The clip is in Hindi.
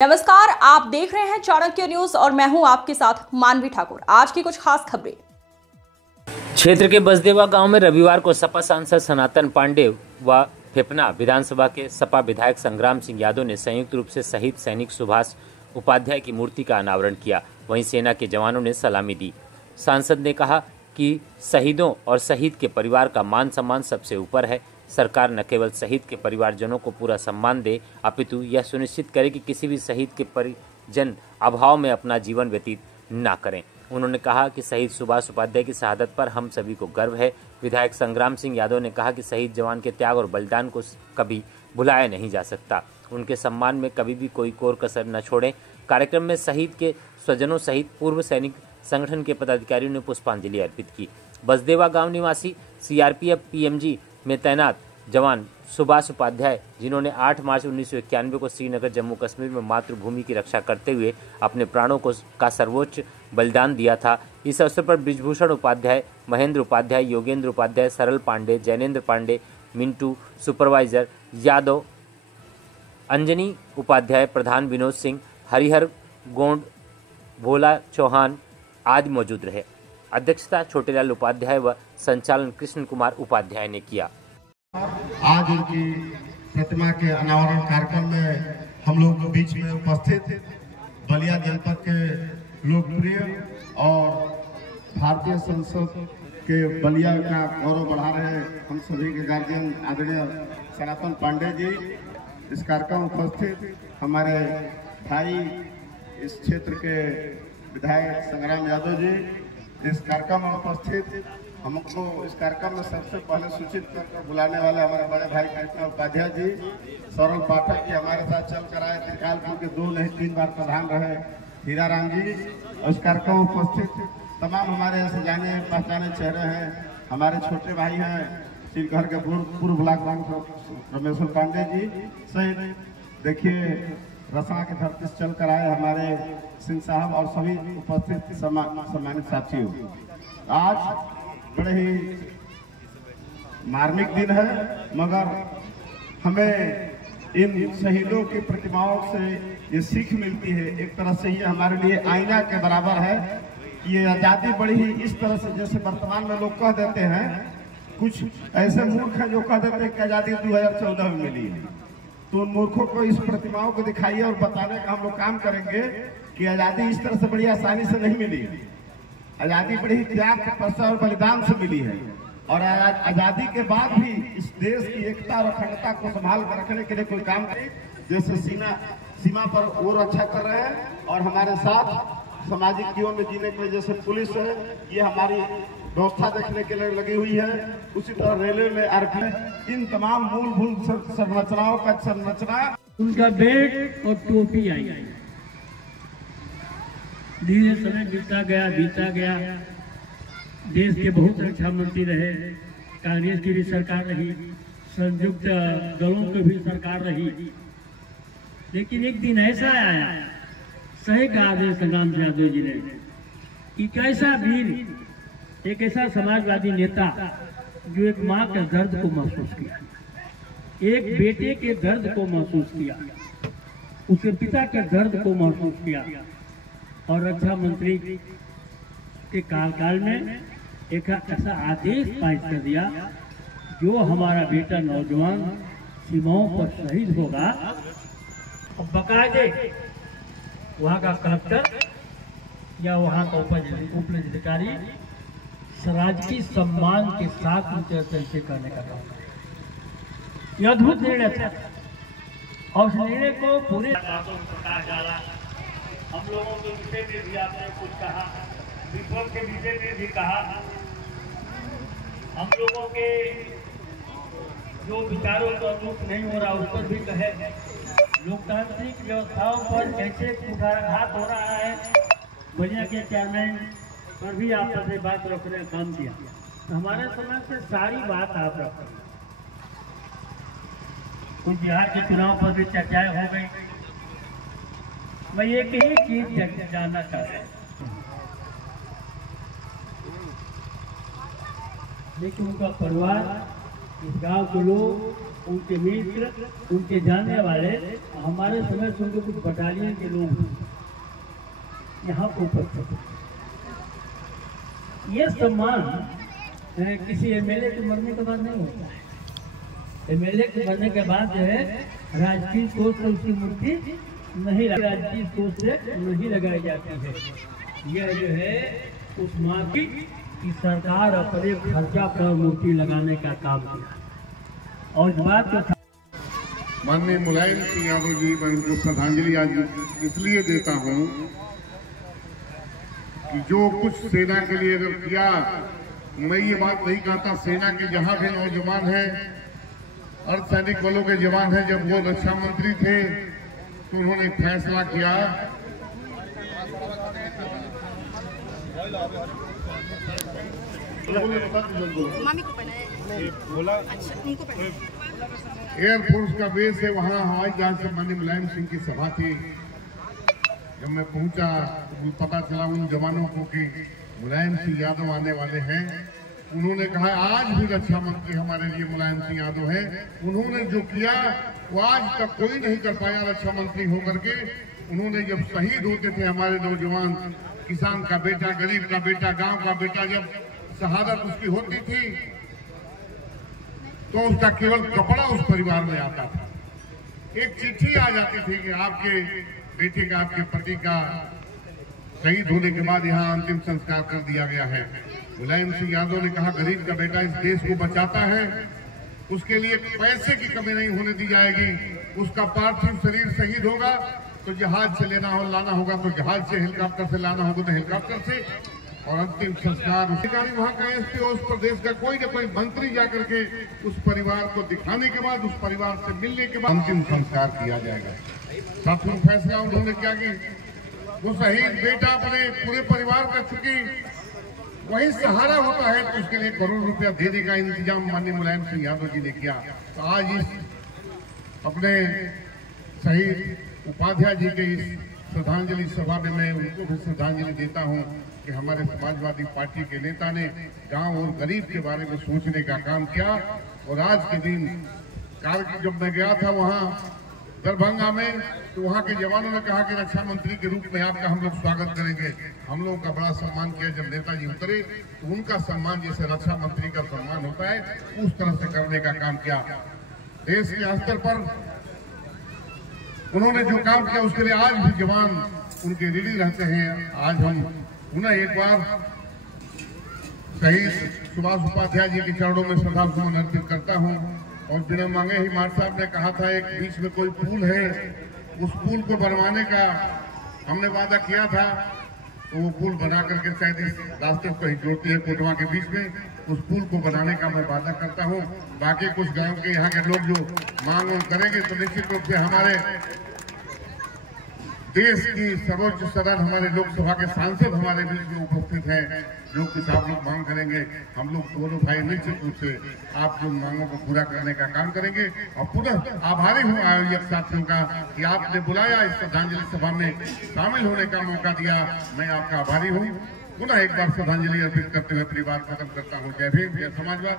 नमस्कार, आप देख रहे हैं चाणक्य न्यूज और मैं हूं आपके साथ मानवी ठाकुर। आज की कुछ खास खबरें। क्षेत्र के बसदेवा गांव में रविवार को सपा सांसद सनातन पांडे व फेफना विधानसभा के सपा विधायक संग्राम सिंह यादव ने संयुक्त रूप से शहीद सैनिक सुभाष उपाध्याय की मूर्ति का अनावरण किया। वहीं सेना के जवानों ने सलामी दी। सांसद ने कहा कि शहीदों और शहीद के परिवार का मान सम्मान सबसे ऊपर है। सरकार न केवल शहीद के परिवारजनों को पूरा सम्मान दे, अपितु यह सुनिश्चित करे कि किसी भी शहीद के परिजन अभाव में अपना जीवन व्यतीत न करें। उन्होंने कहा कि शहीद सुभाष उपाध्याय की शहादत पर हम सभी को गर्व है। विधायक संग्राम सिंह यादव ने कहा कि शहीद जवान के त्याग और बलिदान को कभी भुलाया नहीं जा सकता। उनके सम्मान में कभी भी कोई कोर कसर न छोड़ें। कार्यक्रम में शहीद के स्वजनों सहित पूर्व सैनिक संगठन के पदाधिकारियों ने पुष्पांजलि अर्पित की। बसदेवा गांव निवासी सीआरपीएफ पीएमजी में तैनात जवान सुभाष उपाध्याय, जिन्होंने 8 मार्च 1991 को श्रीनगर जम्मू कश्मीर में मातृभूमि की रक्षा करते हुए अपने प्राणों का सर्वोच्च बलिदान दिया था। इस अवसर पर बृजभूषण उपाध्याय, महेंद्र उपाध्याय, योगेंद्र उपाध्याय, सरल पांडे, जैनेन्द्र पांडे, मिंटू सुपरवाइजर यादव, अंजनी उपाध्याय, प्रधान विनोद सिंह, हरिहर गोंड, भोला चौहान आदि मौजूद रहे। अध्यक्षता छोटेलाल उपाध्याय व संचालन कृष्ण कुमार उपाध्याय ने किया। आज उनकी प्रतिमा के अनावरण कार्यक्रम में हम लोग के बीच में उपस्थित बलिया जनपद के लोकप्रिय और भारतीय संसद के बलिया का गौरव बढ़ा रहे हम सभी के गार्जियन आदरणीय सनातन पांडे जी, इस कार्यक्रम में उपस्थित हमारे भाई इस क्षेत्र के विधायक संग्राम यादव जी, इस कार्यक्रम में उपस्थित हमको इस कार्यक्रम में सबसे पहले सूचित कर बुलाने वाले हमारे बड़े भाई कृष्ण उपाध्याय जी, सरल पाठक जी हमारे साथ चल कर आए, त्रिकालपुर के 2 नहीं 3 बार प्रधान रहे हीरा राम जी। उस कार्यक्रम में उपस्थित तमाम हमारे ऐसे जाने पहचाने चेहरे हैं। हमारे छोटे भाई हैं चिलघर के पूर्व ब्लॉक प्रमुख रमेश्वर पांडे जी सहित देखिए रसा के धरती से चल कर आए हमारे सिंह साहब और सभी उपस्थित सम्मानित साथियों। आज बड़े ही मार्मिक दिन है, मगर हमें इन शहीदों की प्रतिमाओं से ये सीख मिलती है। एक तरह से ये हमारे लिए आईना के बराबर है कि ये आज़ादी बड़ी ही इस तरह से, जैसे वर्तमान में लोग कह देते हैं, कुछ ऐसे मूर्ख हैं जो कह देते हैं कि आज़ादी 2014 में मिली है। तो उन मूर्खों को इस प्रतिमाओं को दिखाइए और बताने का हम लोग काम करेंगे कि आज़ादी इस तरह से बड़ी आसानी से नहीं मिली। आज़ादी बड़ी ही त्याग, तपस्या और बलिदान से मिली है। और आज़ादी के बाद भी इस देश की एकता और अखंडता को संभाल कर रखने के लिए कोई काम करे, जैसे सीमा पर वो रक्षा कर रहे हैं और हमारे साथ सामाजिक जीवन में जीने के लिए जैसे पुलिस है, ये हमारी व्यवस्था देखने के लिए लगी हुई है। उसी तरह रेलवे में आरपीएफ, इन तमाम मूलभूत संरचनाओं का संरचना उनका बेल्ट और टोपी आई। धीरे समय बीता गया। देश के बहुत रक्षा मंत्री रहे, कांग्रेस की भी सरकार रही, संयुक्त दलों की भी सरकार रही, लेकिन एक दिन ऐसा आया, सही कहा संग्राम सिंह यादव जी ने, एक ऐसा वीर, एक ऐसा समाजवादी नेता जो एक माँ के दर्द को महसूस किया, एक बेटे के दर्द को महसूस किया, उसके पिता के दर्द को महसूस किया, और रक्षा मंत्री के कार्यकाल में एक ऐसा आदेश पारित कर दिया, जो हमारा बेटा नौजवान सीमाओं पर शहीद होगा, और बाकायदे वहाँ का कलेक्टर या वहाँ का उपजिलाधिकारी राजकीय सम्मान के साथ उनके तरीके करने का काम है। यह अद्भुत निर्णय था और उस निर्णय को पूरे प्रकाश डाला। हम लोगों के विषय में भी आपने कुछ कहा, विप्लव के विषय में भी कहा, हम लोगों के जो विचारों को अनुरूप नहीं हो रहा उस पर भी कहे, लोकतांत्रिक व्यवस्थाओं पर कैसे कुठाराघात हो रहा है, बलिया के चेयरमैन पर भी आप अपने बात रखने का काम किया। तो हमारे समाज से सारी बात आप रखते, कुछ बिहार के चुनाव पर भी चर्चाएं हो गई। मैं एक ही चीज जानना चाहता हूँ, लेकिन उनका परिवार, इस गांव के लोग उनके मित्र, उनके जानने वाले, हमारे समय से उनके कुछ बटालियन के लोग यहाँ पर उपस्थित थे। ये सम्मान किसी एमएलए के मरने के बाद नहीं होता है। एमएलए के मरने के बाद जो है राजकीय कोष से उसकी मूर्ति नहीं राजकीय कोष से नहीं लगाई जाती है। यह जो है उस माँ की सरकार अपने खर्चा पर मूर्ति लगाने का काम किया। और बात तो माननीय मुलायम सिंह यादव जी, मैं उनको श्रद्धांजलि आज इसलिए देता हूँ कि जो कुछ सेना के लिए अगर किया, मैं ये बात नहीं कहता, सेना के जहां भी नौजवान हैं, अर्धसैनिक बलों के जवान हैं, जब वो रक्षा मंत्री थे तो उन्होंने फैसला किया एयरफोर्स का बेस है, वहां हवाई जहाज से माननीय मुलायम सिंह की सभा थी। जब मैं पहुंचा तो पता चला उन जवानों को कि मुलायम सिंह यादव आने वाले हैं। उन्होंने कहा आज भी रक्षा मंत्री हमारे लिए मुलायम सिंह यादव हैं। उन्होंने जो किया वो आज तक कोई नहीं कर पाया रक्षा मंत्री होकर के। उन्होंने जब शहीद होते थे हमारे नौजवान, किसान का बेटा, गरीब का बेटा, गांव का बेटा, जब शहादत उसकी होती थी तो उसका केवल कपड़ा उस परिवार में आता था। एक चिट्ठी आ जाती थी कि आपके बेटे का, आपके पति का शहीद होने के बाद यहाँ अंतिम संस्कार कर दिया गया है। मुलायम सिंह यादव ने कहा गरीब का बेटा इस देश को बचाता है, उसके लिए पैसे की कमी नहीं होने दी जाएगी। उसका पार्थिव शरीर शहीद होगा तो जहाज से लाना होगा तो जहाज से, हेलीकॉप्टर से लाना होगा तो हेलीकॉप्टर से, और अंतिम संस्कार अधिकारी वहाँ का एसपी उस प्रदेश का कोई न कोई मंत्री जाकर के उस परिवार को दिखाने के बाद, उस परिवार से मिलने के बाद अंतिम संस्कार किया जाएगा। साथियों, फैसला उन्होंने क्या कि वो शहीद बेटा अपने पूरे परिवार का, चूंकि वही सहारा होता है तो उसके लिए करोड़ रुपया देने का इंतजाम माननीय मुलायम सिंह यादव जी ने किया। तो आज इस अपने शहीद उपाध्याय जी के इस श्रद्धांजलि सभा में मैं उनको भी श्रद्धांजलि देता हूं कि हमारे समाजवादी पार्टी के नेता ने गांव और गरीब के बारे में सोचने का काम किया। और आज के दिन जब मैं गया था वहां दरभंगा में, तो वहां के जवानों ने कहा कि रक्षा मंत्री के रूप में आपका हम लोग स्वागत करेंगे। हम लोगों का बड़ा सम्मान किया। जब नेताजी उतरे तो उनका सम्मान जैसे रक्षा मंत्री का सम्मान होता है उस तरह से करने का काम किया। देश के स्तर पर उन्होंने जो काम किया उसके लिए आज भी जवान उनके ऋणी रहते हैं। आज हम पुनः एक बार शहीद सुभाष उपाध्याय जी के चरणों में श्रद्धा सुमन अर्पित करता हूं। और बिना मांगे ही मार साहब ने कहा था एक बीच में कोई पुल है, उस पुल को बनवाने का हमने वादा किया था, तो वो पुल बना करके शायद इस रास्ते को ही जोड़ती है कोटवा के बीच में, उस पुल को बनाने का मैं वादा करता हूं। बाकी कुछ गांव के यहाँ के लोग जो मांग करेंगे तो निश्चित रूप से हमारे देश की सर्वोच्च सदन, हमारे लोकसभा के सांसद हमारे बीच में उपस्थित हैं। जो कुछ आप लोग मांग करेंगे हम लोग दोनों भाई निश्चित रूप से आप जो मांगों को पूरा करने का काम करेंगे। और पुनः आभारी हूँ आयोजक साथियों का कि आपने बुलाया, इस श्रद्धांजलि सभा में शामिल होने का मौका दिया। मैं आपका आभारी हूँ। पुनः एक बार श्रद्धांजलि अर्पित करते हुए अपनी बात खत्म करता हूँ। जय भीम, जय समाजवाद।